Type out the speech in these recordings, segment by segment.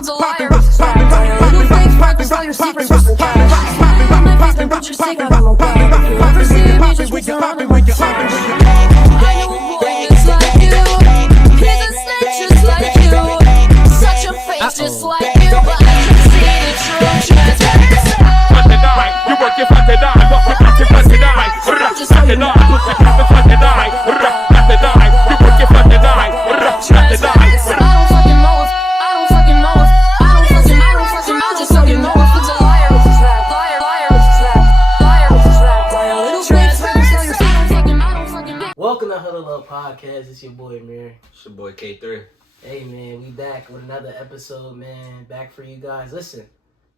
who's a liar, who's a trap. Little fake practice, all your secrets are cash. Smile on my face, then put your secret on my back. If you ever see me, just put your arm in my trash. I know a boy that's like you. He's a snake just like you. Such a face just like you, but I can see the true transparency. You work your fucking die, walk your fucking die. Just so you know. You work your fucking die, you work your fucking die. Just so you know, if it's a liar, it's a trap. Liar, it's a trap. Liar, it's a trap. Little transparency. Welcome to Huddle Up Podcast. It's your boy Amir. It's your boy K3. Hey man, we back with another episode, man. Back for you guys. Listen,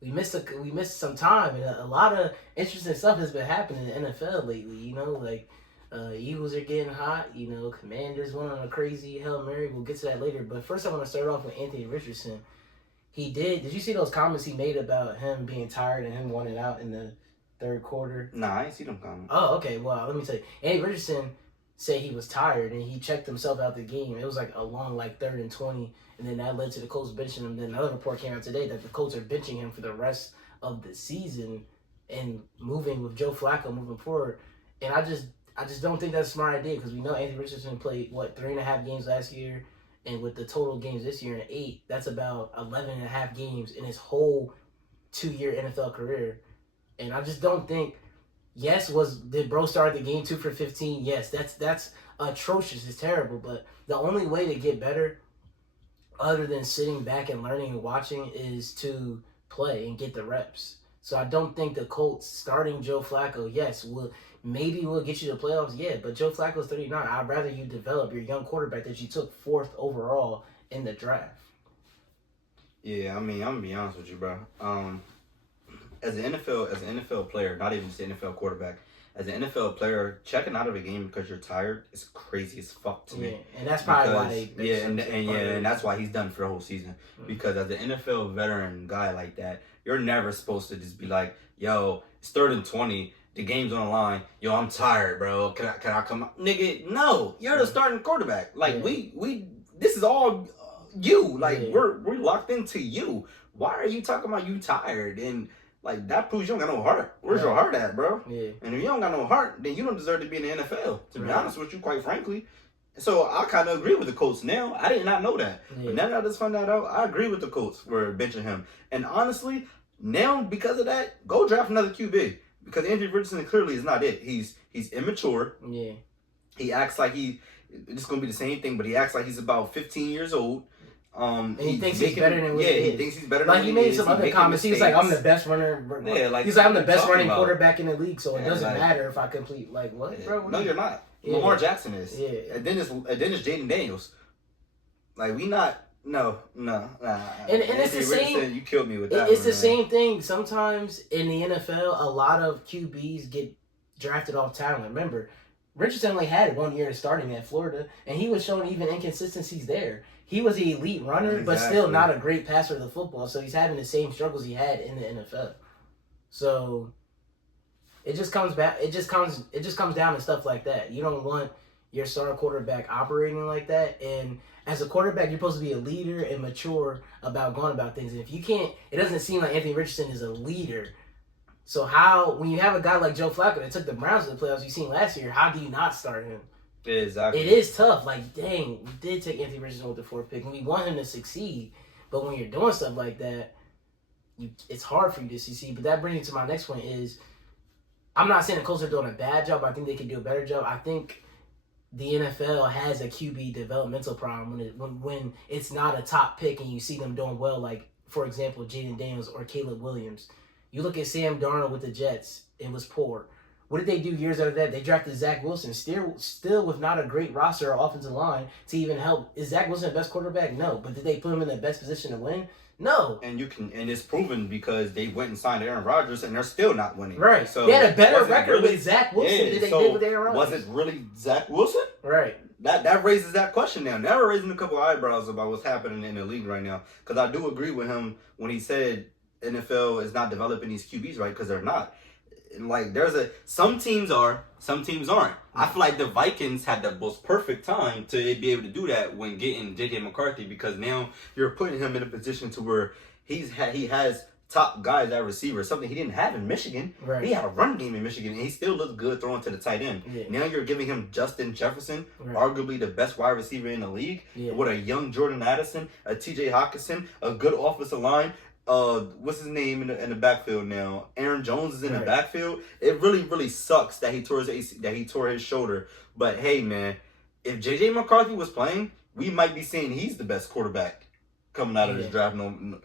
we missed some time, and a lot of interesting stuff has been happening in the NFL lately. You know, like Eagles are getting hot. You know, Commanders went on a crazy Hail Mary. We'll get to that later. But first, I want to start off with Anthony Richardson. Did you see those comments he made about him being tired and him wanting out in the third quarter? Nah, I ain't see them comments. Oh, okay. Well, let me tell you. Anthony Richardson said he was tired and he checked himself out the game. It was like a long, 3rd and 20, and then that led to the Colts benching him. Then another report came out today that the Colts are benching him for the rest of the season and moving with Joe Flacco moving forward. And I just don't think that's a smart idea because we know Anthony Richardson played 3.5 games last year. And with the total games this year in 8, that's about 11.5 games in his whole 2-year NFL career. And I just don't think, did bro start the game 2 for 15? Yes, that's atrocious. It's terrible. But the only way to get better, other than sitting back and learning and watching, is to play and get the reps. So I don't think the Colts starting Joe Flacco, will get you to playoffs, but Joe Flacco's 39. I'd rather you develop your young quarterback that you took 4th overall in the draft. Yeah, I mean, I'm gonna be honest with you, bro. As an NFL player, not even just an NFL quarterback, as an NFL player, checking out of a game because you're tired is crazy as fuck to me. And that's probably why they and that's why he's done for the whole season. Because as an NFL veteran guy like that, you're never supposed to just be like, yo, it's 3rd and 20. The game's on the line. Yo, I'm tired, bro. Can I come out? Nigga, no. You're the starting quarterback. We this is all you. We're locked into you. Why are you talking about you tired? And that proves you don't got no heart. Where's your heart at, bro? Yeah. And if you don't got no heart, then you don't deserve to be in the NFL. To be honest with you, quite frankly. So I kind of agree with the Colts now. I did not know that. Yeah. But now that I just found that out, I agree with the Colts for benching him. And honestly, now because of that, go draft another QB. Because Anthony Richardson clearly is not it. He's immature. Yeah. He acts like it's going to be the same thing, but he acts like he's about 15 years old. And he thinks he's better than what he is. He thinks he's better than what he is. He made some other comments. He was like, I'm the best runner. Yeah, he's like, I'm the best running quarterback in the league, so it doesn't matter if I complete. What, yeah. bro? No, you're not. Yeah. Lamar Jackson is. Yeah. And then it's Jaden Daniels. We not. No. And it's the same. You killed me with that. It's the same thing. Sometimes in the NFL, a lot of QBs get drafted off talent. Remember, Richardson only had 1 year starting at Florida, and he was showing even inconsistencies there. He was an elite runner, but still not a great passer of the football. So he's having the same struggles he had in the NFL. So it just comes back. It just comes down to stuff like that. You don't want your star quarterback operating like that. And as a quarterback, you're supposed to be a leader and mature about going about things. And if you can't, it doesn't seem like Anthony Richardson is a leader. So when you have a guy like Joe Flacco that took the Browns to the playoffs you've seen last year, how do you not start him? Exactly. It is tough. Dang, we did take Anthony Richardson with the 4th pick, and we want him to succeed. But when you're doing stuff like that, it's hard for you to succeed. But that brings me to my next point is, I'm not saying the Colts are doing a bad job. I think they can do a better job. I think the NFL has a QB developmental problem when it's not a top pick and you see them doing well, like, for example, Jaden Daniels or Caleb Williams. You look at Sam Darnold with the Jets, it was poor. What did they do years after that? They drafted Zach Wilson, still with not a great roster or offensive line to even help. Is Zach Wilson the best quarterback? No. But did they put him in the best position to win? No. And it's proven because they went and signed Aaron Rodgers and they're still not winning. Right. So they had a better record with Zach Wilson than they did with Aaron Rodgers. Was it really Zach Wilson? Right. That raises that question now. Now we're raising a couple of eyebrows about what's happening in the league right now. Because I do agree with him when he said NFL is not developing these QBs right, because they're not. Like some teams are, some teams aren't. I feel like the Vikings had the most perfect time to be able to do that when getting JJ McCarthy, because now you're putting him in a position to where he has top guys at receiver, something he didn't have in Michigan. Right. He had a run game in Michigan, and he still looked good throwing to the tight end. Yeah. Now you're giving him Justin Jefferson, Right. arguably the best wide receiver in the league, Yeah. with a young Jordan Addison, a TJ Hawkinson, a good offensive line. What's his name in the backfield now? Aaron Jones is in the Right. backfield. It really sucks that he tore his shoulder. But hey, man, if JJ McCarthy was playing, we might be saying he's the best quarterback coming out of this draft. No,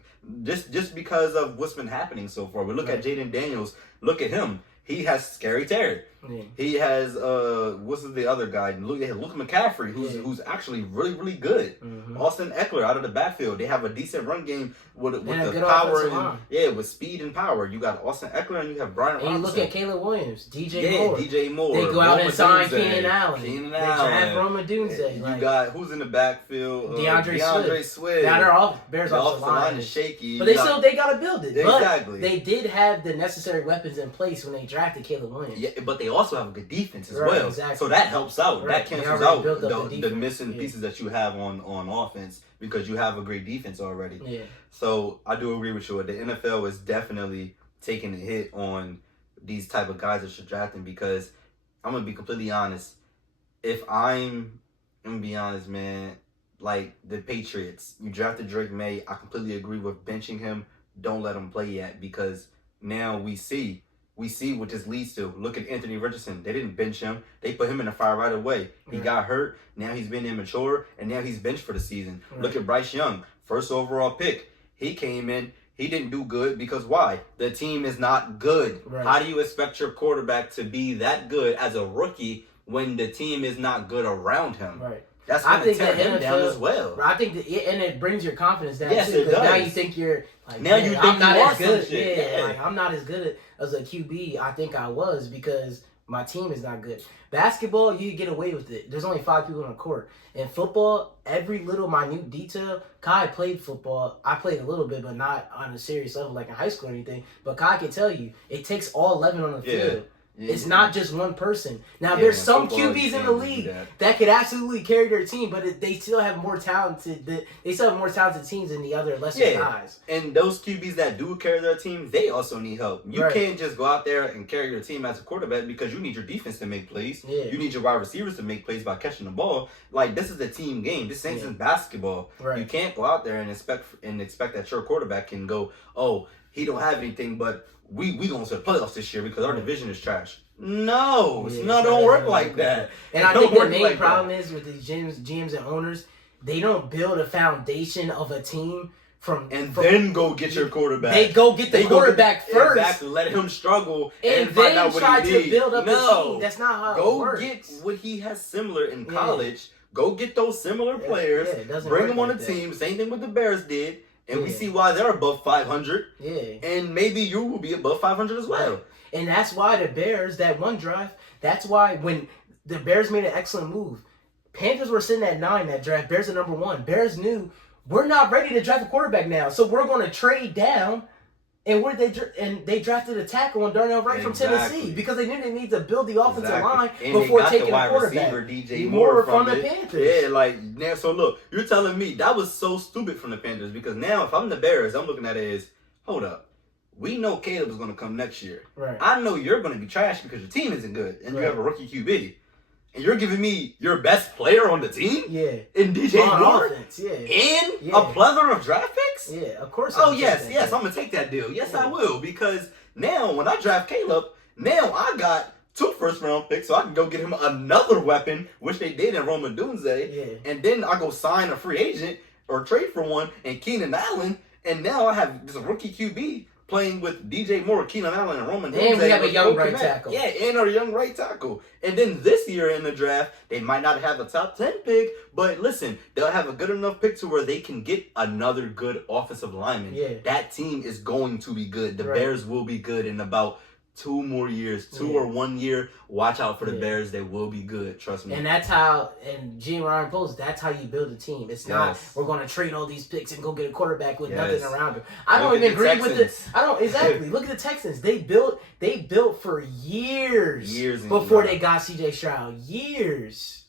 just because of what's been happening so far. We look at Jaden Daniels. Look at him. He has scary Terry. Yeah. He has what's the other guy? Luke McCaffrey, who's actually really good. Mm-hmm. Austin Eckler out of the backfield. They have a decent run game with the good power offensive line. with speed and power. You got Austin Eckler and you have Brian Robinson. And you look at Caleb Williams, DJ Moore. They They go out and sign Dunze, Keenan Allen. They draft Roma Dunze. You got who's in the backfield? DeAndre Swift. Now they're Bears the offensive line is shaky. But they got to build it. Exactly. But they did have the necessary weapons in place when they drafted Caleb Williams. Yeah, but they also have a good defense as Right, well. exactly. So that helps out. Right. That cancels They out already built up the the defense. missing Yeah. pieces that you have on offense, because you have a great defense already. Yeah. So I do agree with you. The NFL is definitely taking a hit on these type of guys that you're drafting, because I'm gonna be completely honest. I'm gonna be honest, man. Like the Patriots, you drafted Drake May. I completely agree with benching him. Don't let him play yet, because now we see what this leads to. Look at Anthony Richardson. They didn't bench him. They put him in the fire right away. He got hurt. Now he's been immature, and now he's benched for the season. Right. Look at Bryce Young, first overall pick. He came in. He didn't do good because why? The team is not good. Right. How do you expect your quarterback to be that good as a rookie when the team is not good around him? Right. That's I going to think tear the him down NFL as well. I think and it brings your confidence down Yes, too. it Because now does. you think you're like, Now man, you think I'm not you are as good. some shit. Yeah. Like, I'm not as good as a QB. I think I was, because my team is not good. Basketball, you get away with it. There's only 5 people on the court. In football, every little minute detail. Kai played football. I played a little bit, but not on a serious level like in high school or anything. But Kai can tell you, it takes all 11 on the field. Yeah. It's not just one person. Now, Yeah, there's in some football, you QBs in can't the do league that. that could absolutely carry their team, but they still have more talented. They still have more talented teams than the other lesser guys. And those QBs that do carry their team, they also need help. You Right. can't just go out there and carry your team as a quarterback, because you need your defense to make plays. Yeah. You need your wide receivers to make plays by catching the ball. Like, this is a team game. This ain't just basketball. Right. You can't go out there and expect that your quarterback can go, oh, he don't have anything, but we going to the playoffs this year because our division is trash. No, Yeah, don't work like that. And I It don't think the work main like problem that. is with these GMs and owners, they don't build a foundation of a team from Then go get your quarterback. They go get the quarterback first. Exactly. Let him struggle and find then out what try he to needs. build up No. the team. That's not how it Go works. get what he has similar in Yeah. college. Go get those similar players. yeah, it doesn't bring work them on like the that. team. Same thing with the Bears did. And we Yeah. see why they're above 500. Yeah. And maybe you will be above 500 as well. And that's why the Bears, that one draft, that's why when the Bears made an excellent move. Panthers were sitting at 9 that draft. Bears at number 1. Bears knew we're not ready to draft a quarterback now, so we're going to trade down. And they drafted a tackle on Darnell Wright from Tennessee because they knew they need to build the offensive line And before they got taking the wide a quarterback. receiver, DJ Moore Moore from the it. Panthers. Yeah, like now. So look, you're telling me that was so stupid from the Panthers, because now if I'm the Bears, I'm looking at it as, hold up, we know Caleb is going to come next year. Right. I know you're going to be trash because your team isn't good, and you Right. have a rookie QB, and you're giving me your best player on the team Yeah. in DJ On Moore offense, yeah. and Yeah. a plethora of draft picks. Yeah, of course. Oh I'm yes, taking yes, that. I'm gonna take that deal. Yes, Yeah. I will, because now when I draft Caleb, now I got 2 first-round picks, so I can go get him another weapon, which they did in Roma Dunze, Yeah. and then I go sign a free agent or trade for one and Keenan Allen, and now I have this rookie QB playing with DJ Moore, Keenan Allen, and Roman Dunze. And we have a with young Cole right Kmet. tackle. Yeah, and our young right tackle. And then this year in the draft, they might not have a top 10 pick, but listen, they'll have a good enough pick to where they can get another good offensive lineman. Yeah. That team is going to be good. The Right. Bears will be good in about 2 more years, 2 Yeah. or 1 year. Watch out for the Yeah. Bears. They will be good. Trust me. And that's how, and G. Ryan Post, that's how you build a team. It's not, Yes. we're going to trade all these picks and go get a quarterback with Yes. nothing around him. I Look don't at even the agree with Texans. it. I don't, exactly. Look at the Texans. They built for years. Years and before years. they got CJ Stroud. Years.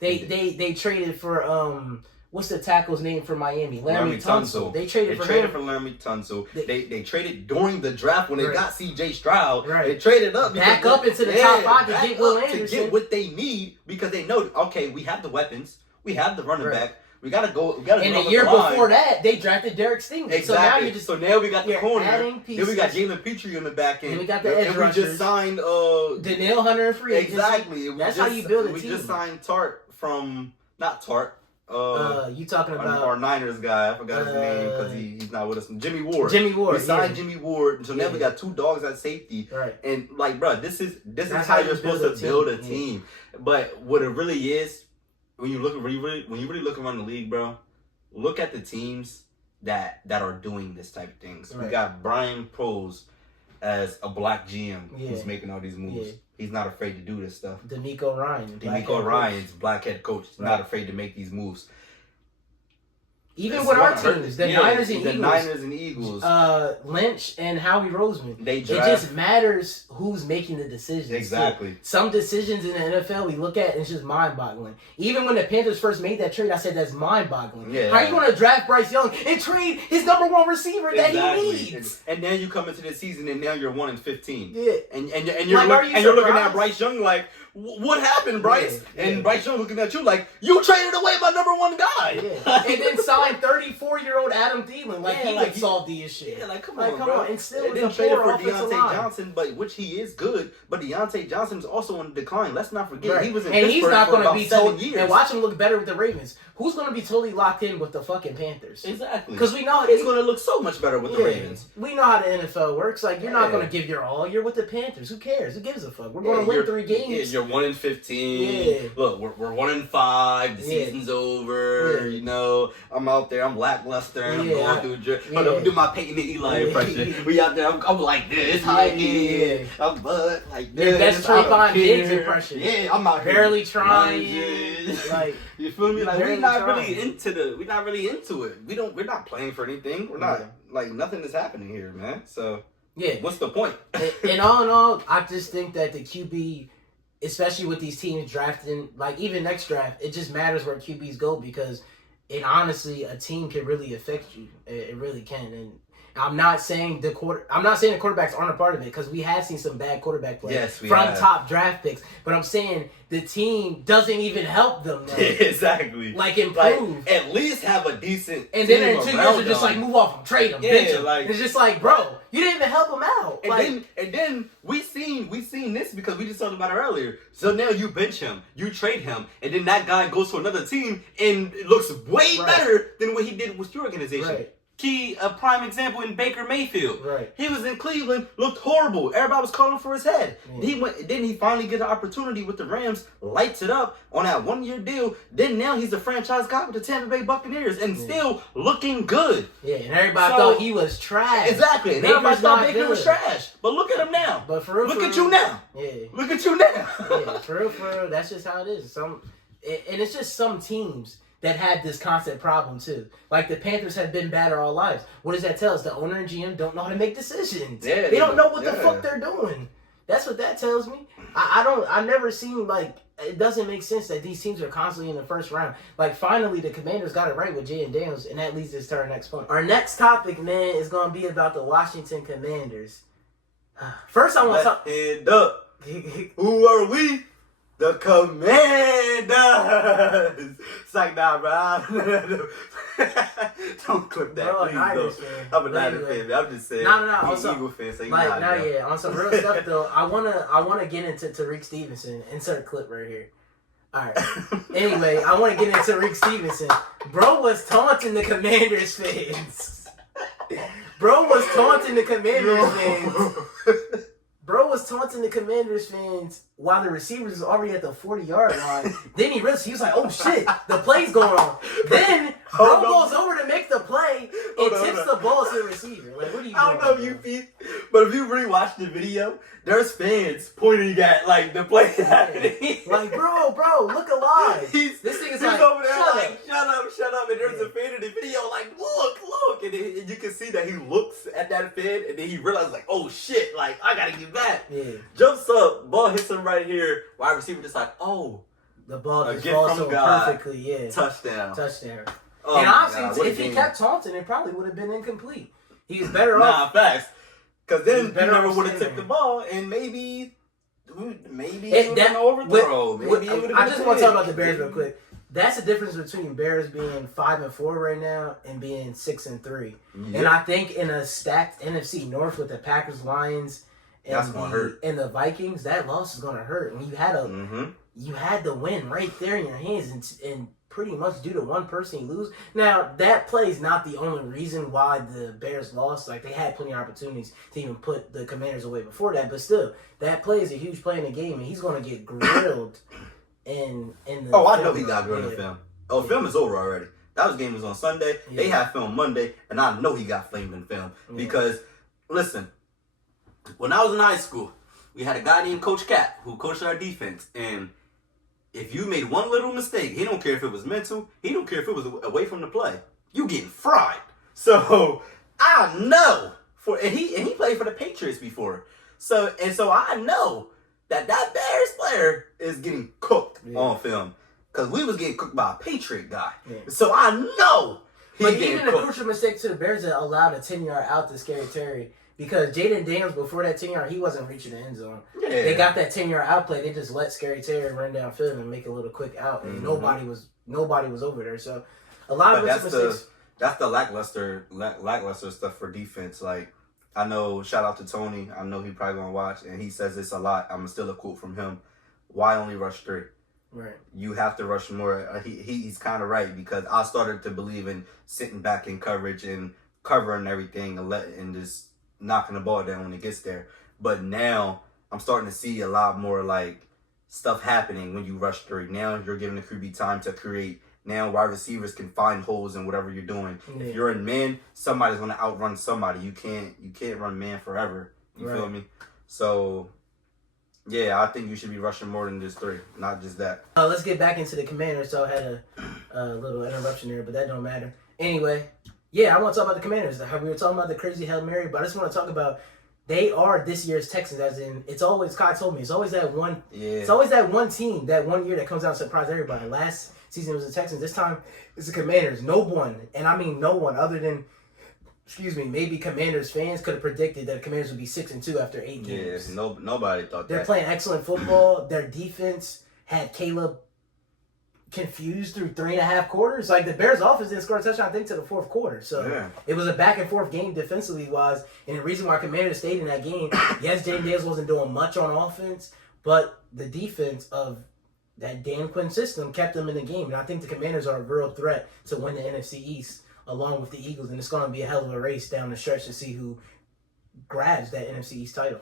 They traded for, what's the tackle's name for Miami? Laramie Tunsil. They traded for him. Laramie Tunsil. They traded during the draft when they Right. got CJ Stroud. Right. They traded up. Back because up into the top 5 to back get Will up Anderson. to get what they need because they know, okay, we have the weapons. We have the running Right. back. We got to go. We got to And go the up year the line. before that, they drafted Derek Stingley. Exactly. So now you're just so now we got the you're corner. adding Then we got pieces. Jalen Petrie in the back end. Then we got the edge and we rushers. just signed Danielle Hunter and free agency. exactly. We That's just, how you build a we team. just signed Tart from not Tart. You talking our about Niners guy. I forgot his name because he's not with us. Jimmy Ward. Jimmy Ward? We signed yeah. Jimmy Ward, so now we Yeah. got 2 dogs at safety. Right. And like, bro, this is That's how how you're you supposed build to a build a team. team. But what it really is, when you really look around the league, bro, look at the teams that are doing this type of things. We Right. got Brian Prose as a black GM who's Yeah. making all these moves. Yeah. He's not afraid to do this stuff. D'Amico Ryan. black head D'Amico coach. Ryan's black head coach, Right. not afraid to make these moves. Even It's with our gonna hurt. teams, the Yeah, Niners and the Eagles. Niners and Eagles. Lynch and Howie Roseman. They It draft just matters who's making the decisions. too. exactly. Some decisions in the NFL we look at and it's just mind-boggling. Even when the Panthers first made that trade, I said that's mind-boggling. Yeah. How are you going to draft Bryce Young and trade his number 1 receiver that he needs? And then you come into the season and now you're 1-15. Yeah. And you're Like, are you looking at surprised? Bryce Young like, what happened, Bryce? Yeah, And yeah. Bryce Young looking at you like, you traded away my number 1 guy. Yeah. And then signed 34-year-old Adam Thielen like Yeah, he like would he- solve the issue. Yeah, like come Like, on, come bro. on. And still And with then a traded poor for offensive Deontay line. Johnson, but which he is good. But Deontay Johnson's also on decline. Let's not forget Right. he was in and he's Pittsburgh not for going to about be 7 totally. years. And watch him look better with the Ravens. Who's going to be totally locked in with the fucking Panthers? Exactly. Because we know It's going to look so much better with the yeah, Ravens. we know how the NFL works. Like you're not Yeah. going to give your all. You're with the Panthers. Who cares? Who gives a fuck? We're Yeah, going to win you're- 3 games. Yeah, you're 1-15. Yeah. Look, we're 1-5. The Yeah. season's over. Yeah. You know, I'm out there. I'm lackluster. I'm Yeah. going through. Hold Yeah. on, let me do my Peyton and Eli Yeah. impression. We out there. I'm like this. High knee. I'm like Yeah, this. that's I don't Trayvon Diggs care. impression. Yeah, I'm out here Barely trying. lunges. Like You feel me? Like barely we're not trying. really into it. We're not playing for anything. We're not Yeah. like nothing is happening here, man. So yeah. what's the point? And all in all, I just think that the QB, especially with these teams drafting, like even next draft, it just matters where QBs go because it honestly, a team can really affect you. It really can. And I'm not saying the quarterbacks aren't a part of it because we have seen some bad quarterback play Yes, we from have. top draft picks. But I'm saying the team doesn't even help them now. Exactly. Like Like, improve. at least have a decent And then team in 2 years, around they're just them. like, move off him, trade him, Yeah, bench him. like- It's just like, bro, you didn't even help him out. And then we seen this because we just talked about it earlier. So now you bench him, you trade him, and then that guy goes to another team and it looks way Right. better than what he did with your organization. Right. A prime example in Baker Mayfield. Right. He was in Cleveland, looked horrible. Everybody was calling for his head. Yeah. Then he finally get an opportunity with the Rams, lights it up on that 1-year deal. Then now he's a franchise guy with the Tampa Bay Buccaneers and still looking good. Yeah, and everybody So- thought he was trash. Exactly. And Baker's everybody thought not Baker was good. trash. But look at him now. But for real, Look for at real, you now. Yeah, Look at you now. yeah, for real, that's just how it is. And it's just some teams that had this constant problem too. Like the Panthers have been bad our lives. What does that tell us? The owner and GM don't know how to make decisions. Yeah, they don't know what the yeah. fuck they're doing. That's what that tells me. I've never seen like it doesn't make sense that these teams are constantly in the first round. Like finally the Commanders got it right with Jay and Daniels, and that leads us to our next point. Our next topic, man, is gonna be about the Washington Commanders. First I want to Let's end up. Who are we? The Commanders. It's like, nah, bro. Don't clip that, Bro, please, Niners though. fan. I'm a Niners Anyway. fan, man. I'm just saying. No. He's Also, an Eagle fan, so you like, know now, how it yeah, on some real stuff though, I wanna get into Tariq Stevenson. Insert clip right here. Alright. Anyway, I wanna get into Tariq Stevenson. Bro was taunting the Commanders fans. Bro was taunting the Commanders fans. Bro was taunting the Commanders fans while the receivers was already at the 40-yard line. Then he was like, oh shit, the play's going on. Then Bro goes over to make the play, tips the ball to the receiver. Like, what are you doing? I don't know if you feel, but if you really watch the video, there's fans pointing at like the play happening. Like, bro, look alive. This thing is he's like, over there shut shut up, and there's a fan in the video like, look, and you can see that he looks at that fan, and then he realizes like, oh shit, like I gotta get back. Yeah. Jumps up, ball hits him right here. Wide receiver just like, oh, The ball A just gift falls from so God. perfectly, yeah. touchdown. Touchdown. Oh and my honestly, God, what a if he game. kept taunting, it probably would have been incomplete. He was better Nah, off. facts. Because then He's he better never off would have standing took the there. ball, and maybe it would have that- been an overthrow. Maybe it would have I been just a want to talk pick. about the Bears real quick. That's the difference between Bears being 5-4 right now and being 6-3. Yeah. And I think in a stacked NFC North with the Packers, Lions, That's gonna hurt. and the Vikings, that loss is gonna hurt. And you had Mm-hmm. you had the win right there in your hands, and pretty much due to one person you lose. Now that play is not the only reason why the Bears lost. Like, they had plenty of opportunities to even put the Commanders away before that, but still, that play is a huge play in the game, and he's gonna get grilled in the. Oh, I know film. he got good in Yeah. film. Oh, film is over already. That game was on Sunday. They Yeah. had film Monday, and I know he got flamed in film. Yeah. Because, listen, when I was in high school, we had a guy named Coach Cap who coached our defense, and if you made one little mistake, he don't care if it was mental, he don't care if it was away from the play. You getting fried. So I know and he played for the Patriots before. So I know that Bears player is getting cooked on film. Cause we was getting cooked by a Patriot guy. Yeah. So I know he But getting even a cooked. crucial mistake to the Bears that allowed a 10-yard out to Scary Terry, because Jaden Daniels before that 10-yard, he wasn't reaching the end zone. Yeah. They got that 10-yard out play. They just let Scary Terry run downfield and make a little quick out, and nobody was over there. So a lot of mistakes. That's the lackluster stuff for defense. Like, I know, shout out to Tony. I know he probably gonna watch, and he says this a lot. I'm still a quote from him. Why only rush 3? Right. You have to rush more. He's kind of right, because I started to believe in sitting back in coverage and covering everything and just knocking the ball down when it gets there. But now I'm starting to see a lot more like stuff happening when you rush 3. Now you're giving the QB time to create. Now wide receivers can find holes in whatever you're doing. Yeah. If you're in man, somebody's gonna outrun somebody. You can't run man forever. You feel Right. me? So yeah, I think you should be rushing more than just 3, not just that. Let's get back into the Commanders. So I had a little interruption there, but that don't matter. Anyway, yeah, I want to talk about the Commanders. We were talking about the crazy Hail Mary, but I just want to talk about they are this year's Texans. As in, it's always Kai told me it's always that one. Yeah. It's always that one team that one year that comes out and surprise everybody. Last season it was the Texans. This time it's the Commanders. No one, and I mean no one, other than maybe Commanders fans could have predicted that the Commanders would be 6-2 after 8 games. Yeah, nobody thought They're that. playing excellent football. Their defense had Caleb confused through 3.5 quarters. Like, the Bears' offense didn't score a touchdown, I think, to the 4th quarter. So Yeah. it was a back and forth game defensively wise. And the reason why Commanders stayed in that game, yes, Jaden Daniels wasn't doing much on offense, but the defense of that Dan Quinn system kept them in the game. And I think the Commanders are a real threat to win the NFC East along with the Eagles. And it's going to be a hell of a race down the stretch to see who grabs that NFC East title.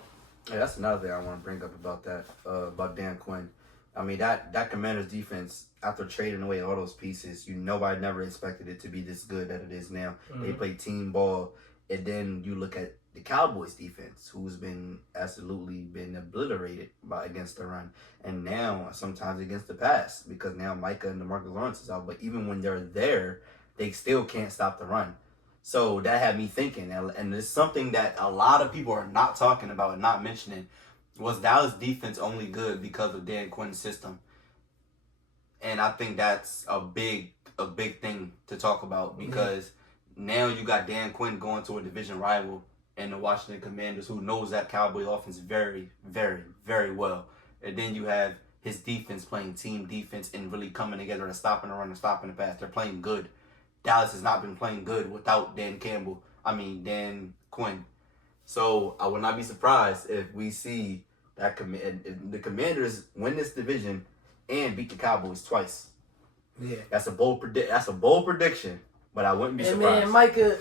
Yeah, that's another thing I want to bring up about that, about Dan Quinn. I mean, that Commanders defense, after trading away all those pieces, nobody never expected it to be this good that it is now. Mm-hmm. They play team ball, and then you look at the Cowboys defense, who's been obliterated against the run, and now sometimes against the pass, because now Micah and DeMarcus Lawrence is out. But even when they're there, they still can't stop the run. So that had me thinking, and it's something that a lot of people are not talking about and not mentioning. Was Dallas defense only good because of Dan Quinn's system? And I think that's a big thing to talk about, because now you got Dan Quinn going to a division rival and the Washington Commanders, who knows that Cowboy offense very, very, very well. And then you have his defense playing team defense and really coming together and stopping the run and stopping the pass. They're playing good. Dallas has not been playing good without Dan Quinn. So I would not be surprised if we see that the Commanders win this division and beat the Cowboys twice. Yeah. That's a bold prediction, but I wouldn't be And surprised. man, Micah,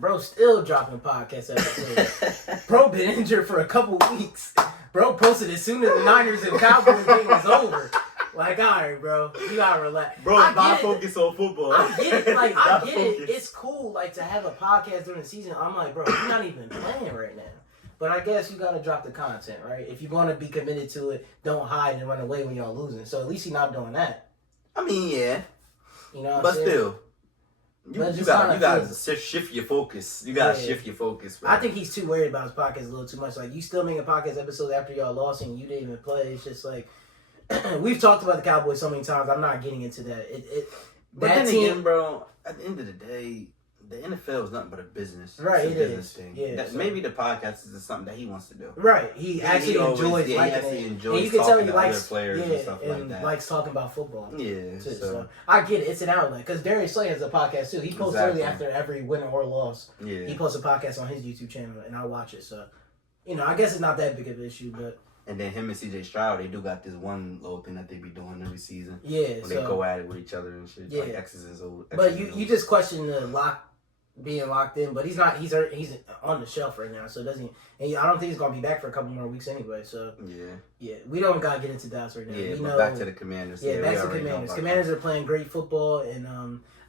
bro, still dropping podcast episodes. Bro been injured for a couple weeks. Bro posted as soon as the Niners and Cowboys game was over. Like, all right, bro, you gotta relax. Bro, I not get it. focus on football. I get it. Like, I Not get it. focus. It's cool, like, to have a podcast during the season. I'm like, bro, you're not even playing right now. But I guess you gotta drop the content, right? If you're gonna be committed to it, don't hide and run away when y'all losing. So at least he's not doing that. I mean, yeah, You know what I'm but saying? still, But you just gotta kinda shift your focus. You gotta Yeah. shift your focus, bro. I think he's too worried about his podcast a little too much. Like, you still making podcast episodes after y'all lost and you didn't even play. It's just like, we've talked about the Cowboys so many times. I'm not getting into that. But That then team, again, bro, at the end of the day, the NFL is nothing but a business. Right, It's a it business is. thing. Yeah, That, so- maybe the podcast is something that he wants to do. right? He actually enjoys he liking actually it. enjoys And you can tell talking he to likes other players yeah, and stuff like that. likes talking about football. Yeah, Too, so, so I get it. It's an outlet because Darius Slay has a podcast too. He posts Exactly. early after every win or loss. yeah. He posts a podcast on his YouTube channel, and I watch it. So, I guess it's not that big of an issue, but And then him and CJ Stroud, they do got this one little thing that they be doing every season. yeah. When they So, go at it with each other and shit. Like Yeah. X's and O's. but you just question the being locked in, but he's not. He's on the shelf right now, so it doesn't. And I don't think he's gonna be back for a couple more weeks anyway. So Yeah. we don't gotta get into Dallas right now. Yeah, we but know, back to the Commanders. Yeah, we back to already know Commanders. about Commanders are playing great football, and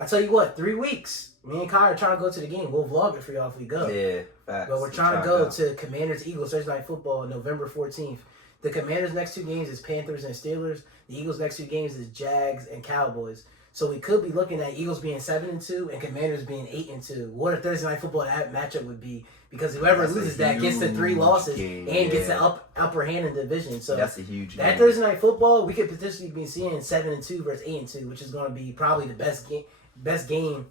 I tell you what, 3 weeks. Me and Kai are trying to go to the game. We'll vlog it for y'all if we go. that. Yeah, facts. But we're trying to go to Commanders Eagles Thursday Night Football November 14th. The Commanders' next 2 games is Panthers and Steelers. The Eagles' next 2 games is Jags and Cowboys. So we could be looking at Eagles being 7-2 and Commanders being 8-2. What a Thursday Night Football that matchup would be, because whoever That's a loses that gets the 3 huge losses game, and gets the yeah. upper hand in the division. So That's a huge that game. Thursday Night Football, we could potentially be seeing 7-2 versus 8-2, which is going to be probably the best game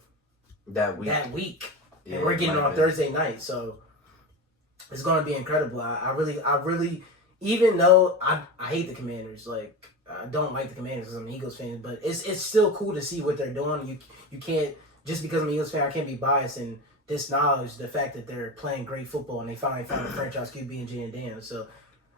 that week. that week. Yeah, And we're getting might on be. Thursday night, so it's going to be incredible. I really, even though I hate the Commanders, like I don't like the Commanders because I'm an Eagles fan, but it's still cool to see what they're doing. You can't, just because I'm an Eagles fan, I can't be biased and disnowledge the fact that they're playing great football and they finally found a franchise QB in Jay and Dan. So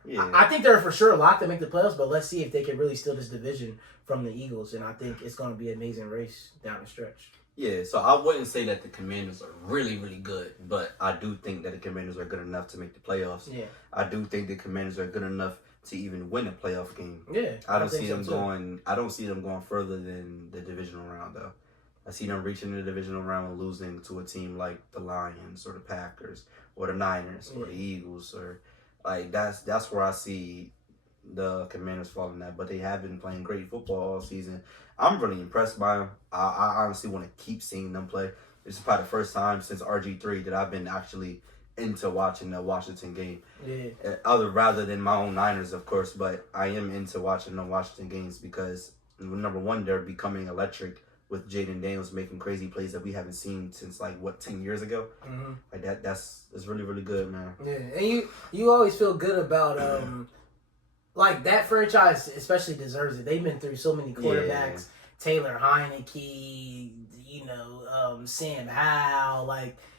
Yeah. I think they're for sure a lock to make the playoffs, but let's see if they can really steal this division from the Eagles, and I think it's going to be an amazing race down the stretch. Yeah, so I wouldn't say that the Commanders are really, really good, but I do think that the Commanders are good enough to make the playoffs. Yeah, I do think the Commanders are good enough to even win a playoff game. yeah. I don't think see so, them too. going. I don't see them going further than the divisional round, though. I see them reaching the divisional round and losing to a team like the Lions or the Packers or the Niners or the Eagles, or like that's where I see the Commanders falling at. But they have been playing great football all season. I'm really impressed by them. I honestly want to keep seeing them play. This is probably the first time since RG3 that I've been actually into watching the Washington game. Yeah. Rather than my own Niners, of course, but I am into watching the Washington games because, number one, they're becoming electric with Jaden Daniels making crazy plays that we haven't seen since 10 years ago. Mm-hmm. Like that's really, really good, man. Yeah, and you always feel good about like that franchise especially deserves it. They've been through so many quarterbacks, Taylor Heineke, Sam Howell,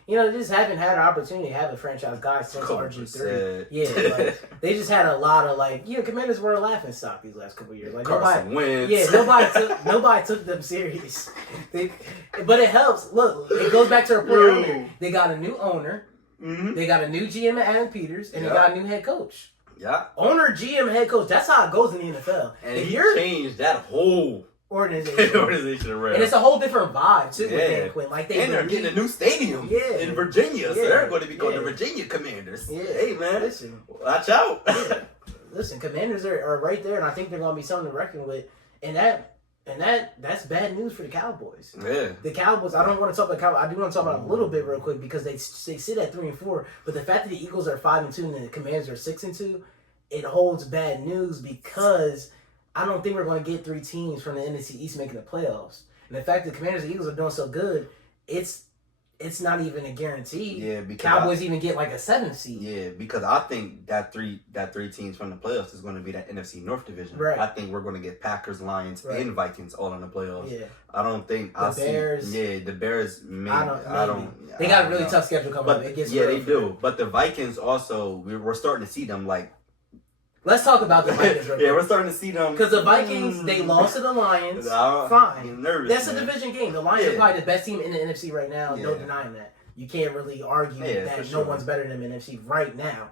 they just haven't had an opportunity to have a franchise guy since RG3. Yeah, like, they just had a lot of Commanders were a laughing stock these last couple of years. Like Carson Wentz. nobody took them serious. But it helps. Look, it goes back to our point earlier. They got a new owner. Mm-hmm. They got a new GM, Adam Peters, and they Yeah. got a new head coach. Yeah. Owner, GM, head coach. That's how it goes in the NFL. And if he you're changed that whole organization, organization around. and it's a whole different vibe too with Yeah. Dan Quinn. Like And they're getting a new stadium in Virginia, so Yeah. they're going to be called Yeah. the Virginia Commanders. Yeah. Hey, man, Listen, watch out. listen, Commanders are right there, and I think they're going to be something to reckon with. And that's bad news for the Cowboys. Yeah. The Cowboys, I don't want to talk about Cowboys. I do want to talk about it a little bit real quick because they sit at 3-4. But the fact that the Eagles are 5-2 and the Commanders are 6-2, it holds bad news because I don't think we're going to get 3 teams from the NFC East making the playoffs. And the fact that the Commanders and Eagles are doing so good, it's not even a guarantee. Yeah, because Cowboys even get like a 7th seed. Yeah, because I think that three teams from the playoffs is going to be that NFC North division. Right. I think we're going to get Packers, Lions, Right. and Vikings all in the playoffs. Yeah. I don't think Bears. the Bears. Maybe, I don't. They got a really tough schedule coming But up. It gets yeah, real they for them. do. But the Vikings also, we're starting to see them Let's talk about the Vikings real yeah, quick. we're starting to see them Because the Vikings, they lost to the Lions. I'm Fine. nervous, That's man. a division game. The Lions are Yeah. probably the best team in the NFC right now. No Yeah. denying that. You can't really argue Yeah, that for no sure. one's better than the NFC right now.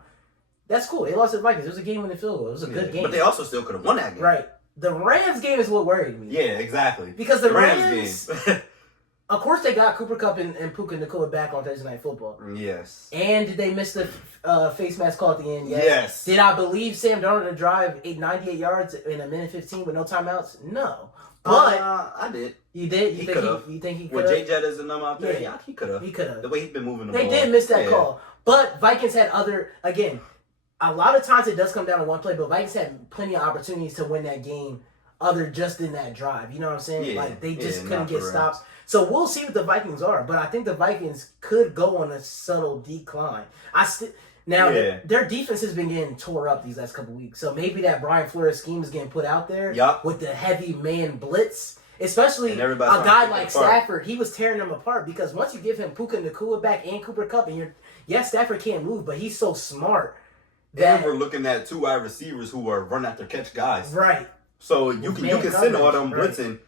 That's cool. They lost to the Vikings. It was a game-winning field goal. It was a good game. But they also still could have won that game. Right. The Rams game is what worried me. Yeah, exactly. Because the Rams game. of course, they got Cooper Kupp and Puka Nacua back on Thursday Night Football. Yes. And did they miss the face mask call at the end? Yes. Did I believe Sam Darnold to drive 98 yards in a minute 15 with no timeouts? No. But I did. you did. He could've. You think he could? With Jay Jett as the number out there, Yeah. yeah, he could have. He could have. The way he's been moving the They ball. did miss that Yeah. call. But Vikings had again, a lot of times it does come down to one play, but Vikings had plenty of opportunities to win that game other just in that drive. You know what I'm saying? Yeah, Like they just yeah, couldn't not get for real. stops. So we'll see what the Vikings are, but I think the Vikings could go on a subtle decline. Now Yeah. their defense has been getting tore up these last couple weeks, so maybe that Brian Flores scheme is getting put out there Yup. with the heavy man blitz. Especially And a everybody's trying to guy pick like it apart. Stafford, he was tearing them apart because once you give him Puka Nacua back and Cooper Kupp, and Stafford can't move, but he's so smart that And we're looking at 2 wide receivers who are run after catch guys. right. So you With can man send all coverage, them right. blitzing.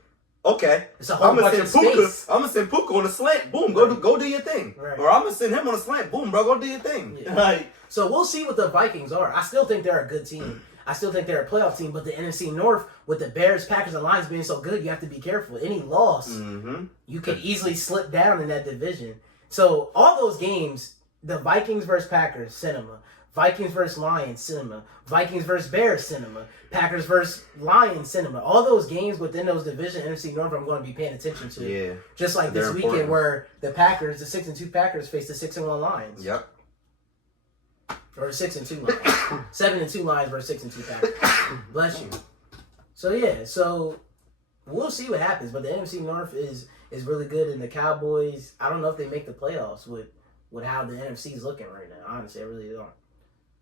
Okay. It's a whole I'm gonna bunch send of Puka. space. I'm gonna send Puka on a slant. Boom. Go do your thing. Right. Or I'm gonna send him on a slant. Boom, bro. Go do your thing. Yeah. Like So we'll see what the Vikings are. I still think they're a good team. I still think they're a playoff team, but the NFC North with the Bears, Packers, and Lions being so good, you have to be careful. Any loss, you could easily slip down in that division. So all those games, the Vikings versus Packers, cinema. Vikings versus Lions, cinema. Vikings versus Bears, cinema. Packers versus Lions, cinema. All those games within those division, NFC North, I'm going to be paying attention to. yeah. Just like They're this weekend important. where the Packers, the 6-2 Packers, faced the 6-1 Lions. Yep. Or 6-2 Lions. 7-2 Lions versus 6-2 Packers. Bless you. So yeah, so we'll see what happens. But the NFC North is really good, and the Cowboys, I don't know if they make the playoffs with how the NFC is looking right now. Honestly, I really don't.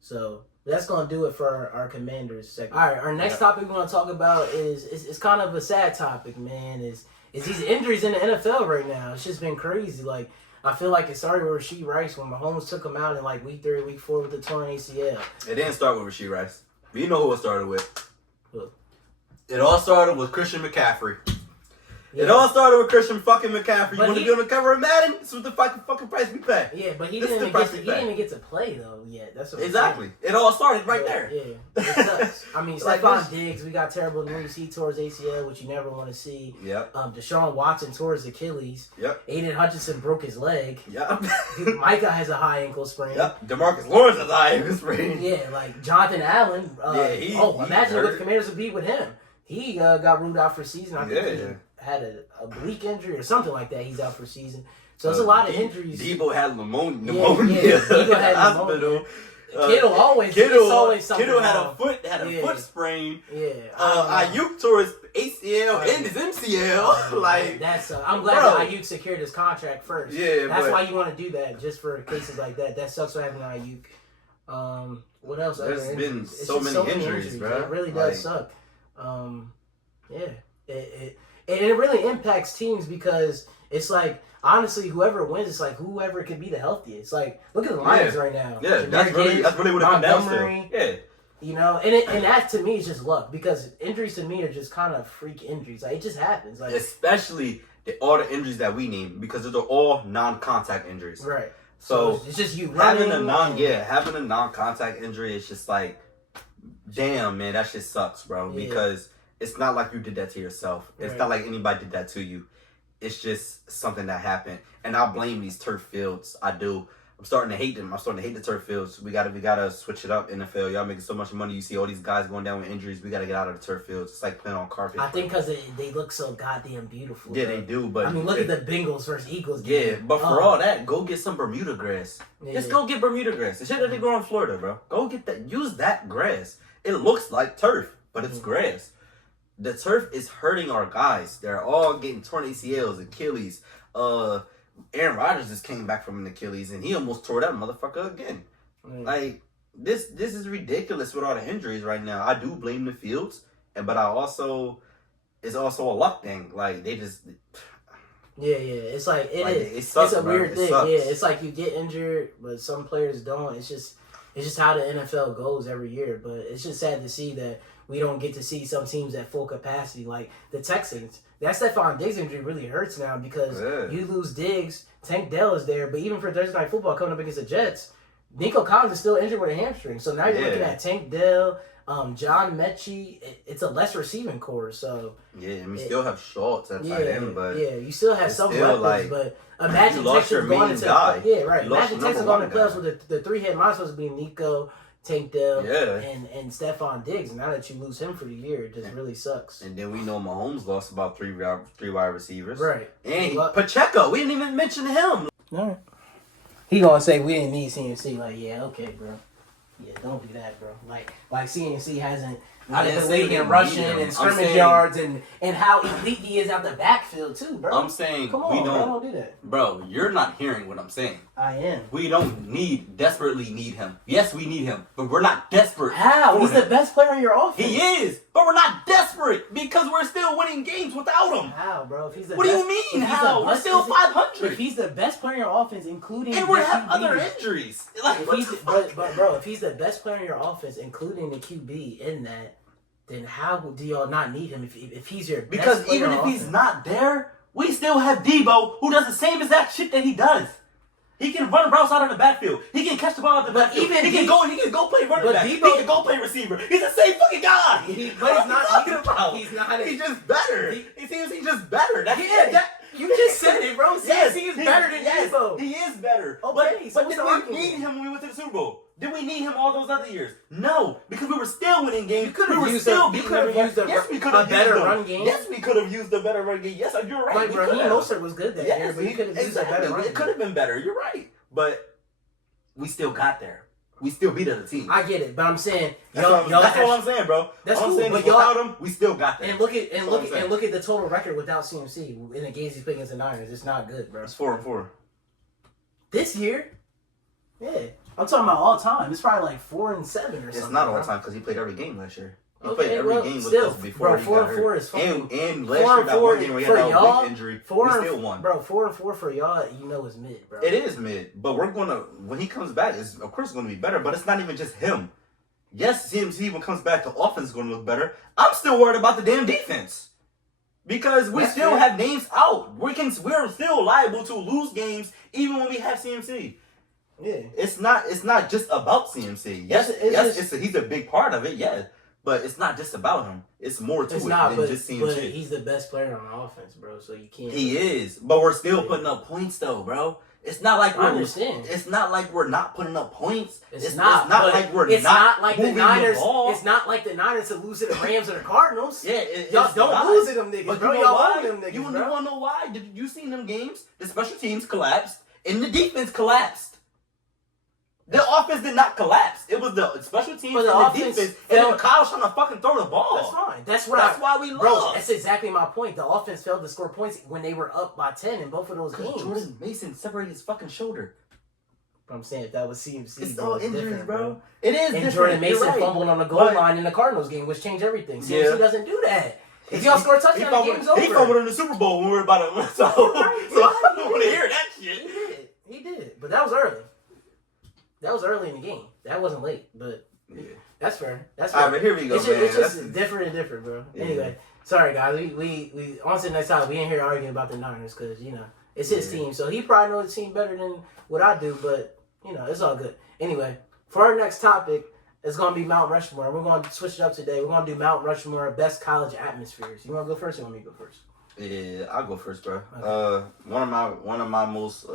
So that's gonna do it for our Commanders segment. All right, our next topic we want to talk about is kind of a sad topic, man. Is these injuries in the NFL right now? It's just been crazy. Like I feel like it started with Rasheed Rice when Mahomes took him out in like week 3, week 4 with the torn ACL. It didn't start with Rasheed Rice. But you know who it started with. Who? It all started with Christian McCaffrey. Yeah. It all started with Christian fucking McCaffrey. You But want to he- be on the cover of Madden? This is the fucking price we pay. Yeah, but he This is didn't the even get to play though yet. That's what I'm Exactly. saying. It all started right there. Yeah, it sucks. I mean, Like Stephon this- Diggs, we got terrible news. He tore his ACL, which you never want to see. Yep. Deshaun Watson tore his Achilles. Yep. Aiden Hutchinson broke his leg. Yep. Micah has a high ankle sprain. Yep. DeMarcus Lawrence is high ankle sprain. Yeah, like Jonathan Allen. He imagine what hurt. the Commanders would be with him. He got ruled out for season. I think he Yeah. had a oblique injury or something like that. He's out for season. So it's a lot of injuries. Debo had pneumonia. yeah, Debo had Hospital. pneumonia. Kittle always. it's always something Kittle had wrong. a Yeah. foot sprain. Yeah. I don't know. Ayuk tore his ACL Right. and his MCL. Like that's I'm glad bro. that Ayuk secured his contract first. Yeah, that's but- why you want to do that, just for cases like that. That sucks for having Ayuk. What else? There's Other been injuries? It's so just many injuries, bro. It really Like- does suck. Yeah, it really impacts teams because it's like honestly, whoever wins, it's like whoever could be the healthiest. Like look at the Lions right now. Yeah, Jahmyr that's really Gibbs, what it comes down Montgomery, to. Yeah. You know, and that to me is just luck because injuries to me are just kind of freak injuries. Like it just happens. Like Especially all the injuries that we name because they're all non-contact injuries. right. So it's just you having running having a non-contact injury is just like, damn man, that shit sucks, bro. Yeah. Because it's not like you did that to yourself. It's Right. not like anybody did that to you. It's just something that happened, and I blame these turf fields. I do. I'm starting to hate them. I'm starting to hate the turf fields. We gotta switch it up. NFL, y'all making so much money. You see all these guys going down with injuries. We gotta get out of the turf fields. It's like playing on carpet. I think because they look so goddamn beautiful. Yeah, bro. they do. But I mean, look at the Bengals versus Eagles Yeah, game. but for Oh, all that, go get some Bermuda grass. yeah. Just go get Bermuda grass. The shit that they grow in Florida, bro. Go get that. Use that grass. It looks like turf, but it's grass. The turf is hurting our guys. They're all getting torn ACLs, Achilles. Aaron Rodgers just came back from an Achilles, and he almost tore that motherfucker again. Mm. Like this is ridiculous with all the injuries right now. I do blame the fields, but it's also a luck thing. Like they just. Yeah, it's like it Like, is. it sucks, It's a bro. weird It thing. sucks. Yeah, it's like you get injured, but some players don't. It's just how the NFL goes every year. But it's just sad to see that we don't get to see some teams at full capacity, like the Texans. That Stephon Diggs injury really hurts now because Yeah. you lose Diggs. Tank Dell is there, but even for Thursday Night Football coming up against the Jets, Nico Collins is still injured with a hamstring. So now you're looking Yeah. at Tank Dell, John Mechie, it's a less receiving core, so Yeah, and we still have Schultz at yeah, tight end, but you still have it's some still, weapons, like, but imagine you lost Texas your going main into guy. yeah, right. You lost Imagine your Texas number going to one playoffs with the three head might supposed to be Nico, Tank Dell, Yeah. and Stephon Diggs. Now that you lose him for the year, it just really sucks. and then we know Mahomes lost about three wide receivers. Right. And Pacheco, we didn't even mention him. No. He gonna say we didn't need CMC. Like, yeah, okay, bro. Yeah, don't do that, bro. Like CMC hasn't I led didn't the say league we in didn't rushing need him. and I'm scrimmage saying- yards and how elite he is out the backfield too, bro. I'm saying Come on, we bro, don't. don't do that. Bro, you're not hearing what I'm saying. I am. We don't desperately need him. Yes, we need him, but we're not desperate. How? for He's him. the best player in your offense. He is, but we're not desperate because we're still winning games without him. How, bro? If he's the What do best, you mean? if he's the How? We're best- still if he- 500. If he's the best player in your offense, including And we the have QB, other injuries. Like, If what he's the fuck? but bro, if he's the best player in your offense, including the QB in that, then how do y'all not need him if he's your Because best player even on if he's offense? not there, we still have Debo, who does the same exact shit that he does. He can run routes out of the backfield. He can catch the ball out of the But backfield. even He can go play running but back. He Debo- can go play receiver. He's the same fucking guy. But he's What are you not- talking about? he's not a- He's just better. he- He seems he's just better. That's Yeah, it. that- you just said it, bro. CMC is better than Debo. He is better. Okay, but so but what's the did argument? we need him when we went to the Super Bowl? Did we need him all those other years? No, because we were still winning games. You could we have were used still you beating could have everyone. used Yes, we could a have better used them. run game. Yes, we could have used a better run game. Yes, you're right. Like we Raheem could have. Mostert was good that year, Yes, but you could have used a better exactly. run It could game. have been better. You're right, but we still got there. We still beat other teams. I get it, but I'm saying That's all I'm saying, bro. That's all I'm cool, saying but is y'all- without him, we still got there. And look at That's all I'm saying. the total record without CMC in the games he's playing against the Niners. It's not good, bro. It's 4-4. This year, yeah, I'm talking about all time. It's probably like 4-7 or something. It's not all bro. the time because he played every game last year. He Okay, played every well, game with still, us before bro, he 4 got and 4 hurt. is fucking. And last 4 year, and that 4 one game where he for had that y'all. weak injury, 4 we and still won. Bro, 4 and 4 for y'all. You know is mid, bro. It is mid, but we're gonna when he comes back, it's of course gonna be better. But it's not even just him. Yes, CMC when comes back, the offense is gonna look better. I'm still worried about the damn defense because we That's still fair. have names out. We're still liable to lose games even when we have CMC. Yeah. It's not just about CMC. Yes, It's just- he's a big part of it. Yeah, but it's not just about him. It's more to It's it not, than but, just but CMC. he's the best player on the offense, bro. So you can't. He is, but we're still putting up points though, bro. It's not like I understand. It's not like we're not putting up points. It's not but like we're it's not like the moving Niners. the ball. It's not like the Niners to lose to the Rams or the Cardinals. Yeah, Y'all it's don't not. lose to them niggas, But bro. you know Y'all why? own them niggas, you bro. want to know why? Did you seen them games? The special teams collapsed and the defense collapsed. The offense did not collapse. It was the special teams But and the the offense defense. fell- And then Kyle's trying to fucking throw the ball. That's fine. That's why we Bro, lost. that's exactly my point. The offense failed to score points when they were up by 10 in both of those Because games. Jordan Mason separated his fucking shoulder. But I'm saying if that was CMC, It's then all it's injuries, different, bro. It is And different. Jordan You're Mason right. fumbled on the goal But- line in the Cardinals game, which changed everything. CMC Yeah. doesn't do that. If y'all score a touchdown, the game's over. He fumbled in the Super Bowl when we were about to win. So I don't want to hear that He shit. did. He did. But that was early. That was early in the game. That wasn't late. But that's fair. That's fair. All right, but here we go, It's just, man. it's just That's- different and different, bro. Yeah. Anyway, sorry guys. We on to the next time. We ain't here arguing about the Niners because it's his Yeah. team, so he probably knows the team better than what I do. But it's all good. Anyway, for our next topic, it's gonna be Mount Rushmore. We're gonna switch it up today. We're gonna do Mount Rushmore best college atmospheres. You wanna go first, or you want me to go first? Yeah, I'll go first, bro. Okay. One of my most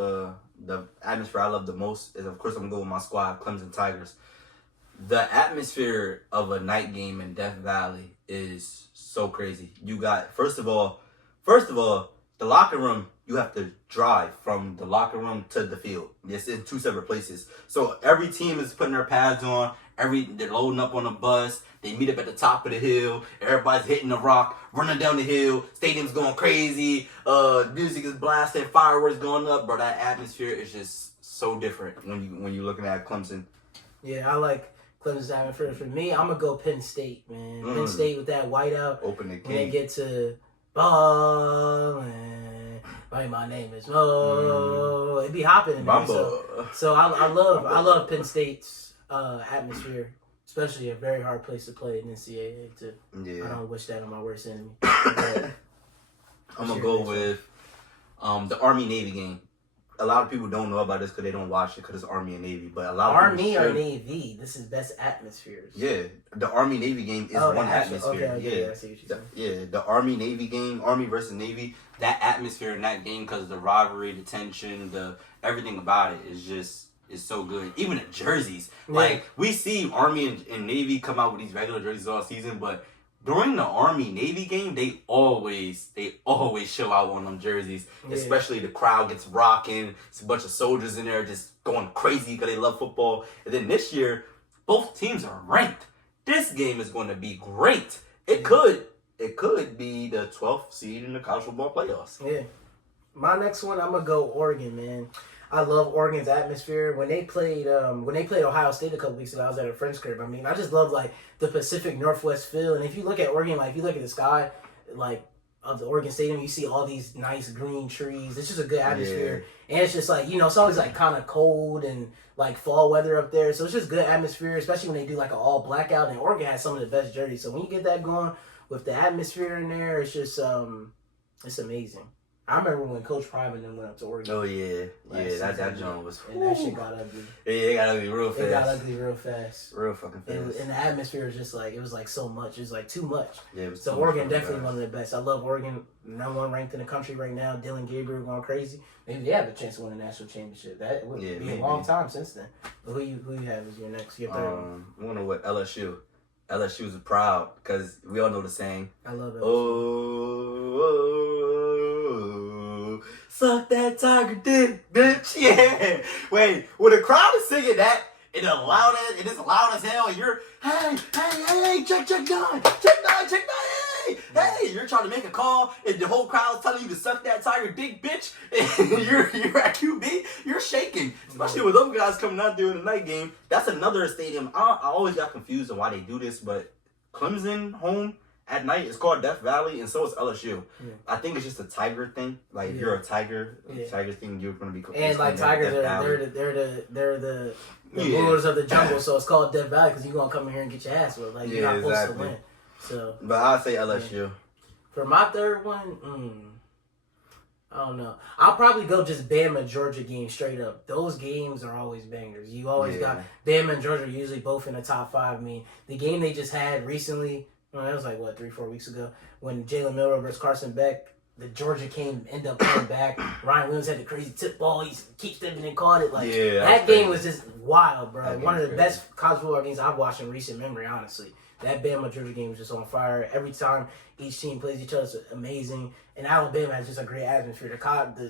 the atmosphere I love the most is, of course, I'm gonna go with my squad, Clemson Tigers. The atmosphere of a night game in Death Valley is so crazy. You got first of all, the locker room. You have to drive from the locker room to the field. It's in two separate places. So every team is putting their pads on. They're loading up on a bus. They meet up at the top of the hill. Everybody's hitting the rock, running down the hill. Stadium's going crazy. Music is blasting. Fireworks going up. Bro, that atmosphere is just so different when you're looking at Clemson. Yeah, I like Clemson's atmosphere. For me, I'm gonna go Penn State, man. Penn State with that whiteout. Open the When they gate. get to ballin', like my name is Mo, it be hopping in there. So I love Penn State's atmosphere, especially a very hard place to play in NCAA too. I Yeah. don't wish that on my worst enemy. But I'm gonna go with the Army Navy game. a lot of people don't know about this because they don't watch it because it's Army and Navy. But a lot of Army people or should. Navy? This is best atmospheres. Yeah, the Army Navy game is Oh, one the actual- atmosphere. okay, yeah, I see what you're saying. the Army Navy game, Army versus Navy. That atmosphere in that game because the rivalry, the tension, the everything about it is so good. Even the jerseys, like we see Army and Navy come out with these regular jerseys all season, but during the Army Navy game, they always show out on them jerseys. Yeah. Especially the crowd gets rocking. It's a bunch of soldiers in there just going crazy because they love football. And then this year, both teams are ranked. This game is going to be great. It could be the 12th seed in the college football playoffs. Yeah. My next one, I'm gonna go Oregon, man. I love Oregon's atmosphere. When they played Ohio State a couple weeks ago, I was at a friend's crib. I mean, I just love like the Pacific Northwest feel. And if you look at Oregon, like if you look at the sky, like of the Oregon Stadium, you see all these nice green trees. It's just a good atmosphere. And it's just like, it's always like kind of cold and like fall weather up there. So it's just good atmosphere, especially when they do like an all blackout. And Oregon has some of the best jerseys. So when you get that going with the atmosphere in there, it's just it's amazing. I remember when Coach Prime and them went up to Oregon. Oh yeah, that joint was. And that shit got ugly. Yeah, it got ugly real fast. It got ugly real fast. Real fucking fast. And the atmosphere was just like, it was like so much. It was like too much. Yeah, it was so too much Oregon for the definitely guys. one of the best. I love Oregon. Number one ranked in the country right now. Dylan Gabriel going crazy. Maybe they have a chance to win a national championship. That would be maybe. a long time since then. But who you have as your third one? I wonder what LSU. LSU's proud because we all know the saying. I love it. Oh, suck that tiger dick, bitch. Yeah. Wait, when the crowd is singing that, it is loud as hell, and you're, hey, check nine, hey, you're trying to make a call, and the whole crowd's telling you to suck that tiger dick, bitch, and you're at QB, you're shaking, especially with those guys coming out there in the night game. That's another stadium. I always got confused on why they do this, but Clemson home at night is called Death Valley, and so is LSU. Yeah. I think it's just a tiger thing. Like if you're a tiger, tiger thing, you're gonna be. And like tigers, they're the rulers of the jungle, so it's called Death Valley because you're gonna come in here and get your ass whipped. Like you're not supposed to win. So, but I'll say LSU. Yeah. For my third one, I don't know. I'll probably go just Bama Georgia game straight up. Those games are always bangers. You always got Bama and Georgia usually both in the top 5. I mean, the game they just had recently. Well, that was like, 3-4 weeks ago when Jalen Milroe versus Carson Beck, the Georgia end up coming back. Ryan Williams had the crazy tip ball. He keeps stepping and caught it. Like that game was just wild, bro. One of the best college football games I've watched in recent memory, honestly. That Bama Georgia game was just on fire. Every time each team plays each other, it's amazing. And Alabama has just a great atmosphere.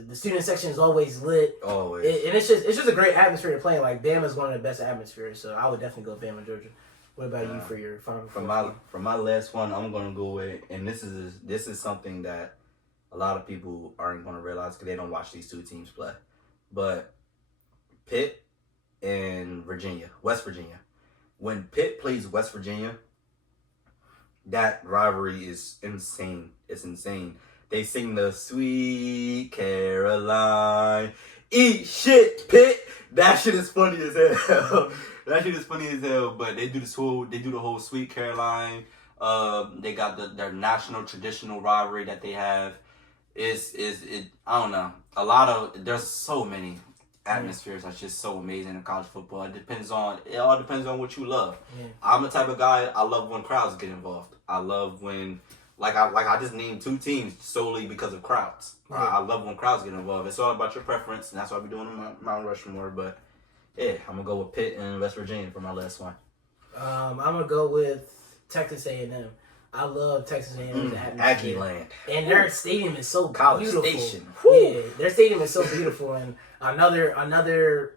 The student section is always lit. Always. And it's just a great atmosphere to play in. Like Bama's one of the best atmospheres. So I would definitely go Bama Georgia. What about you for your final? For my last one, I'm gonna go with, and this is something that a lot of people aren't gonna realize because they don't watch these two teams play, but Pitt and West Virginia. When Pitt plays West Virginia, that rivalry is insane. It's insane. They sing the Sweet Caroline, eat shit, Pitt. That shit is funny as hell. That shit is funny as hell, but they do the whole Sweet Caroline. They got their national traditional rivalry that they have. I don't know. There's so many atmospheres that's just so amazing in college football. It all depends on what you love. Yeah. I'm the type of guy, I love when crowds get involved. I love when I just named 2 teams solely because of crowds. Yeah. I love when crowds get involved. It's all about your preference, and that's what I'll be doing in Mount Rushmore, but yeah, I'm going to go with Pitt and West Virginia for my last one. I'm going to go with Texas A&M. I love Texas A&M's atmosphere. Aggieland. And their stadium is so College beautiful. Station. Yeah, their stadium is so beautiful. And another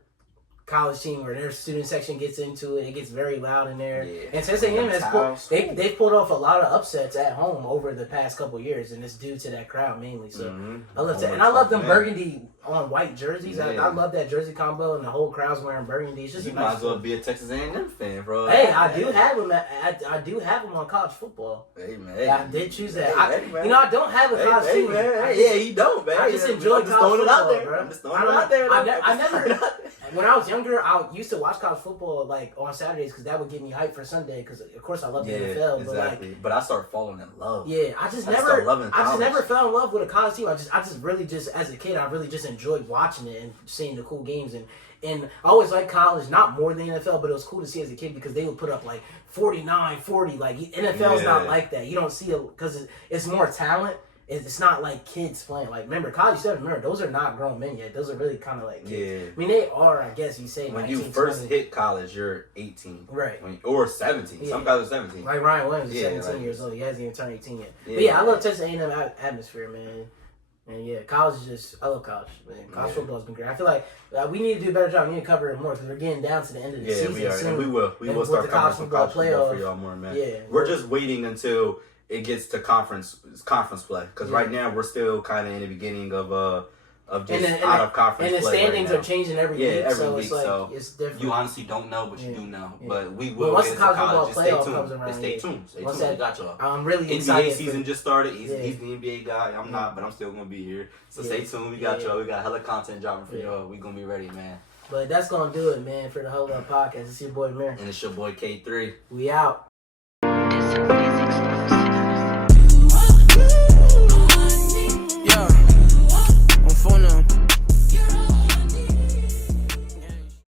college team where their student section gets into it. It gets very loud in there. Yeah. And Texas A&M they've pulled off a lot of upsets at home over the past couple of years, and it's due to that crowd mainly. So I love that. And I love them burgundy on white jerseys. Yeah. I love that jersey combo, and the whole crowd's wearing burgundy. It's just you might as well be a Texas A&M fan, bro. Hey, I do have them. I do have them on college football. Hey man, I did choose that. I don't have a college team. Yeah, you don't, man. I just enjoy college football, bro. I'm just throwing it out there. I never. When I was younger, younger, I used to watch college football like on Saturdays because that would get me hyped for Sunday. Because of course I love the NFL, exactly. But I started falling in love. Yeah, I just never fell in love with a college team. I just really as a kid, I really just enjoyed watching it and seeing the cool games and I always liked college, not more than the NFL, but it was cool to see as a kid because they would put up like 49, 40. Like NFL's not like that. You don't see it because it's more talent. It's not like kids playing. Like remember college stuff. Remember those are not grown men yet. Those are really kind of like kids. I mean they are. I guess you say when 19, you first 20. hit college, you're 18, right? Or 17. Some guys are 17. Like Ryan Williams is 17 years old. He hasn't even turned 18 yet. But yeah, I love Texas A&M atmosphere, man. And yeah, college is just, I love college, man. College football has been great. I feel like we need to do a better job. We need to cover it more because we're getting down to the end of the season. We are. Soon. And we will. We will start covering some college football for y'all more, man. Yeah. We're just waiting until it gets to conference play. Because right now we're still kind of in the beginning of just out of conference play. And the standings are changing every week. Every so week. It's like, so it's different. you honestly don't know, but you do know. Yeah. But we will. Once the college football playoff comes around, stay tuned. Stay tuned. That, we got y'all. I'm really NBA excited. season just started. He's the NBA guy. I'm not, but I'm still gonna be here. So stay tuned. We got y'all. We got hella content dropping for y'all. We gonna be ready, man. But that's gonna do it, man, for the Hold Up Podcast. It's your boy Mir. And it's your boy K3. We out. Physics.